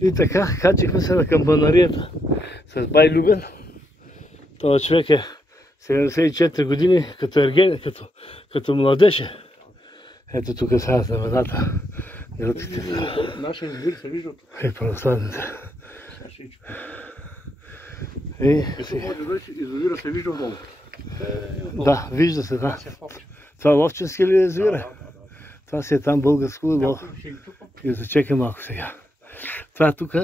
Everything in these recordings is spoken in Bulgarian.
И така, качихме се на камбанарията с бай Любен. Това човек е 74 години, като ерген, като младеше. Ето тук сега знамената. Градите. Нашия извир се вижда от православните. Извира се вижда отдолу. Да, вижда се, да. Това Ловченски ли е извира? Това си е там българско. И зачекай малко сега. Това тук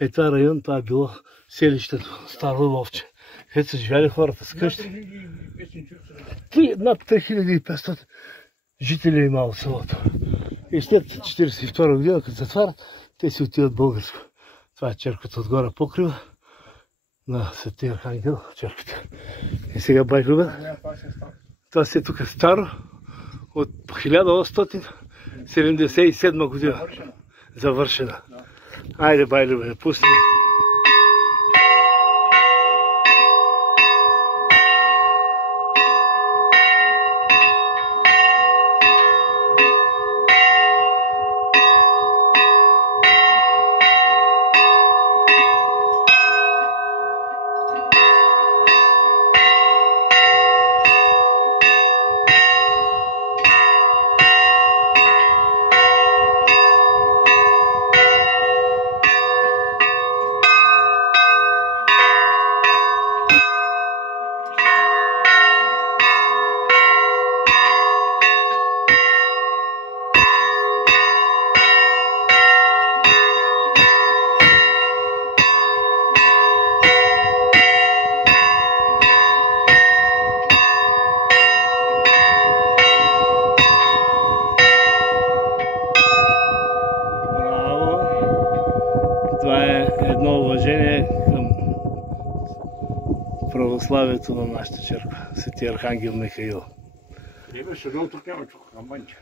е това район, това е било селището, Старо Ловче. Където са живели хората с къщи. Над 3500 жители е имало селото. И след 1942 година, като затварят, те си отиват българско. Това е черквата отгоре покрива на Свети Архангел, черквата. И сега бай Любен. Това си е тук старо, от 1877 година. Завършена. Айде, бай Любен, пусни. Това е едно уважение към православието на нашата черква, Свети Архангел Михаил. Имаше едно тук няма чука камбанче.